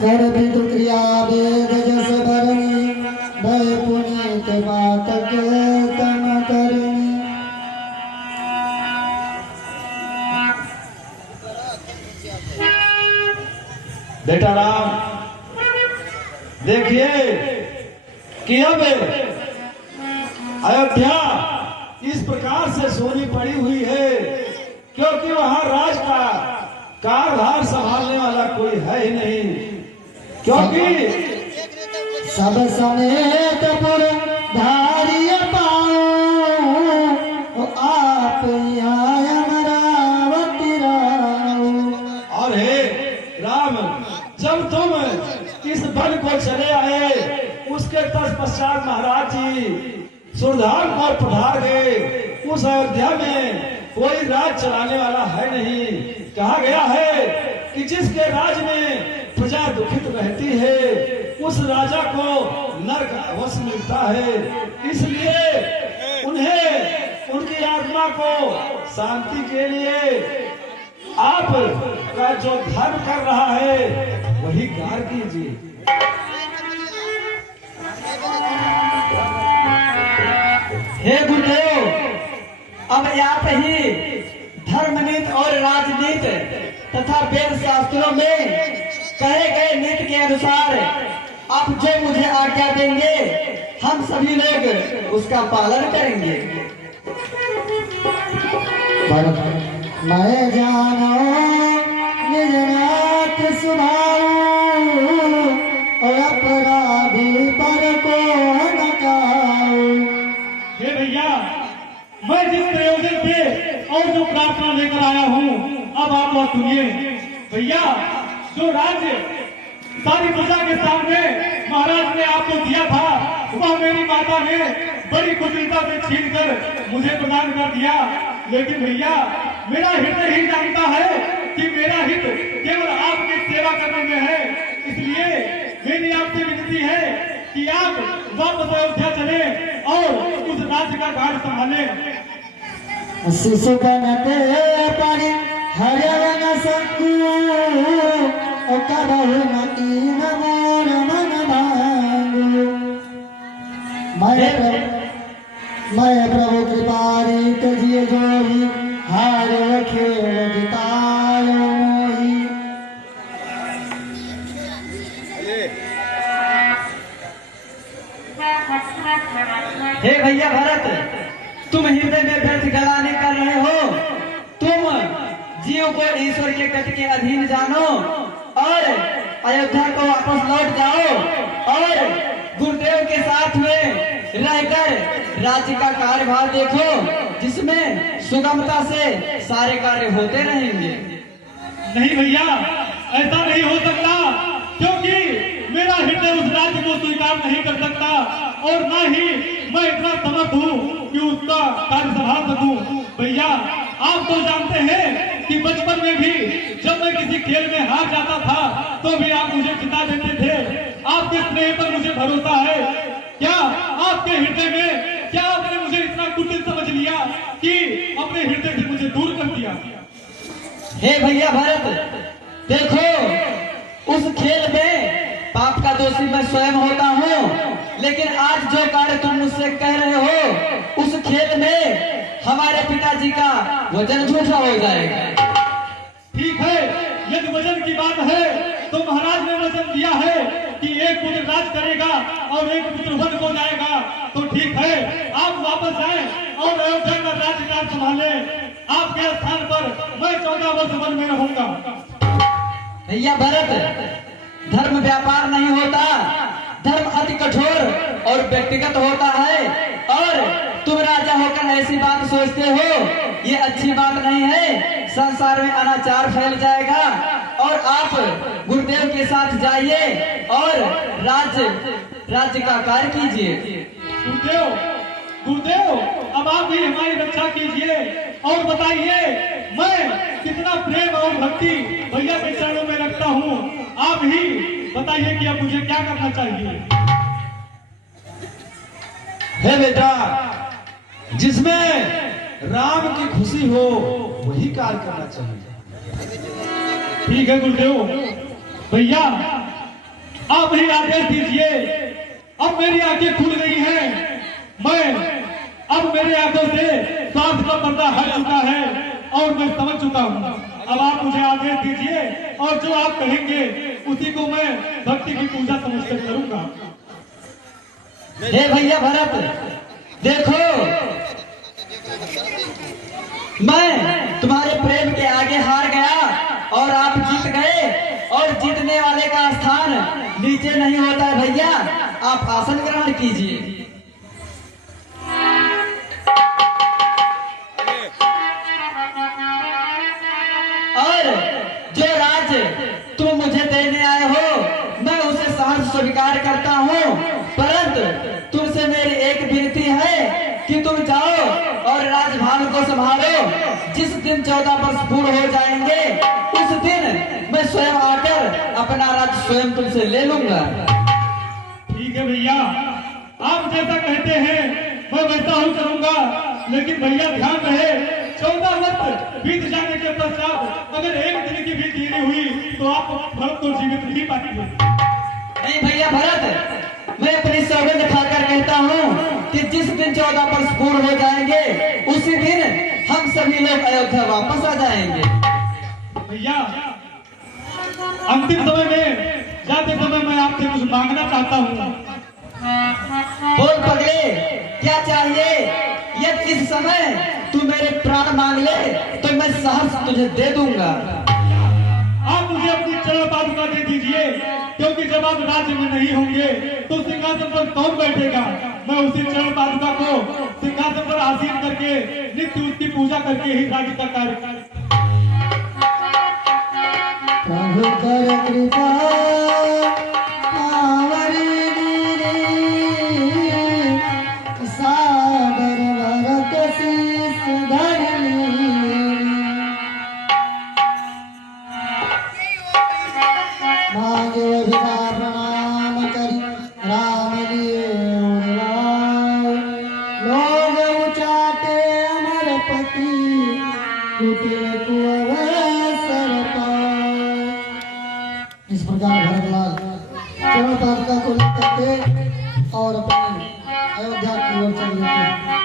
कर विदु क्रिया वेद जस बरनी भय पुनीत पातक तम करनी। बेटा राम देखिए कि अब अयोध्या इस प्रकार से सोनी पड़ी हुई है क्योंकि वहां राज का कारभार संभालने वाला कोई है ही नहीं, क्योंकि सब समेत पुर धारिय पाओ आप अमरावती राओ। और हे राम, जब तुम इस वन को चले आए उसके तत्पश्चात महाराज जी सुरधार को पधार गए। उस अयोध्या में कोई राज चलाने वाला है नहीं। कहा गया है कि जिसके राज में प्रजा दुखित रहती है उस राजा को नरक अवश्य मिलता है। इसलिए उन्हें उनकी आत्मा को शांति के लिए आप का जो धर्म कर रहा है वही कार्य कीजिए। हे गुरुदेव, अब आप ही धर्मनीति और राजनीति तथा वेद शास्त्रों में कहे गए नीति के अनुसार आप जो मुझे आज्ञा देंगे हम सभी लोग उसका पालन करेंगे। मैं जानो निज नाथ सुभाऊ और अपराधी पर को न कहूं। हे भैया, मैं जिस प्रयोजन से और जो प्रार्थना लेकर आया हूँ अब आप बात सुनिए। भैया, जो राज्य सारी प्रजा के सामने महाराज ने आपको दिया था वह मेरी माता ने बड़ी कुशलता से छीन कर मुझे प्रदान कर दिया। लेकिन भैया, मेरा हृदय ही जानता है कि मेरा हित केवल आपकी सेवा करने में है। इसलिए मेरी आपसे विनती है कि आप वापस अयोध्या चले और उस राज्य का कार्य संभालें। शिशु बनते परि हरवन संगु करहु मती मोर मन भांगु। मैं प्रभु कृपारी तजिए जोही हार खेल जितायो मोही। हे भैया भरत, तुम हृदय में व्यर्थ गलाने कर रहे हो। तुम जीव को ईश्वर के कट के अधीन जानो और अयोध्या को वापस लौट जाओ और गुरुदेव के साथ में रहकर राज्य का कार्यभार देखो जिसमें सुगमता से सारे कार्य होते रहेंगे। नहीं भैया, ऐसा नहीं हो सकता क्योंकि मेरा हृदय उस राज्य को स्वीकार नहीं कर सकता और न ही मैं इतना समर्थ हूँ कि उसका कार्य संभाल सकूं। भैया, आप तो जानते हैं कि बचपन में भी जब मैं किसी खेल में हार जाता था तो भी आप मुझे जिता देते थे। आपके स्नेह पर मुझे भरोसा है। क्या आपके हृदय में क्या आपने मुझे इतना कुटिल समझ लिया कि अपने हृदय से मुझे दूर कर दिया? हे भैया भरत, देखो उस खेल में पाप का दोषी मैं स्वयं होता हूँ, लेकिन आज जो कार्य तुम मुझसे कह रहे हो उस खेल में हमारे पिताजी का वजन झूठा हो जाएगा। ठीक है, यदि वजन की बात है तो महाराज ने वचन दिया है कि एक पुत्र राज करेगा और एक पुत्र वन को जाएगा। तो ठीक है, आप वापस जाएं और अयोध्या का राज्यकाल संभाले। आपके स्थान पर मैं 14 वर्ष वन में रहूंगा। भैया भरत, धर्म व्यापार नहीं होता, धर्म अति कठोर और व्यक्तिगत होता है और तुम राजा होकर ऐसी बात सोचते हो, ये अच्छी बात नहीं है। संसार में अनाचार फैल जाएगा और आप गुरुदेव के साथ जाइए और राज्य का कार्य कीजिए। गुरुदेव, अब आप भी हमारी रक्षा कीजिए और बताइए मैं कितना प्रेम और भक्ति भैया के चरणों में रखता हूँ। आप ही बताइए कि अब मुझे क्या करना चाहिए। हे बेटा, जिसमें राम की खुशी हो वही कार्य करना चाहिए। ठीक है गुरुदेव। भैया, आप ही आदेश दीजिए। अब मेरी आंखें खुल गई हैं, अब मेरे आंखों से स्वार्थ का पर्दा हट चुका है और मैं समझ चुका हूँ। अब आप मुझे आदेश दीजिए और जो आप कहेंगे उसी को मैं भक्ति की पूजा समझकर करूंगा। हे भैया भरत, देखो मैं तुम्हारे प्रेम के आगे हार गया और आप जीत गए, और जीतने वाले का स्थान नीचे नहीं होता है भैया। आप आसन ग्रहण कीजिए। और जो राज्य तुम मुझे देने आए हो मैं उसे सहर्ष स्वीकार करता हूँ, परंतु तुमसे मेरी एक विनती है कि तुम जाओ और राजभाग को संभालो। जिस दिन 14 वर्ष पूर्ण हो जाएंगे उस दिन मैं स्वयं आकर अपना राज्य स्वयं तुमसे ले लूंगा। ठीक है भैया, आप जैसा कहते हैं मैं वैसा ही करूंगा, लेकिन भैया ध्यान रहे 14 वर्ष बीत जाने के पश्चात अगर एक दिन की भी देरी हुई तो आप भरत को जीवित नहीं पाएंगे। नहीं भैया भरत, मैं अपनी सौगंध खाकर कहता हूँ कि जिस दिन 14 वर्ष पूर्ण हो जाएंगे उसी दिन हम सभी लोग अयोध्या वापस आ जाएंगे। भैया अंतिम समय में जाते समय मैं आपसे कुछ मांगना चाहता हूँ। बोल पगले, क्या चाहिए? यदि इस समय तू मेरे प्राण मांग ले तो मैं सहर्ष तुझे दे दूंगा। आप मुझे अपनी चरण पादुका दे दीजिए, क्योंकि जब आप राज्य में नहीं होंगे तो सिंहासन पर कौन बैठेगा। मैं उसी चरण पादुका को सिंहासन पर आसीन करके नित्य उसकी पूजा करके ही राज्य का कार्य। प्रभु कर कृपा सादर भरत शीस धरनी। मांगे बिना प्रणाम करी राम लिए लोग उचाटे अमर पति कुटिल कुअवसर पाए। इस प्रकार भरतलाल चरण पादुका को लेकर के और अपने अयोध्या की ओर चल रहे थे।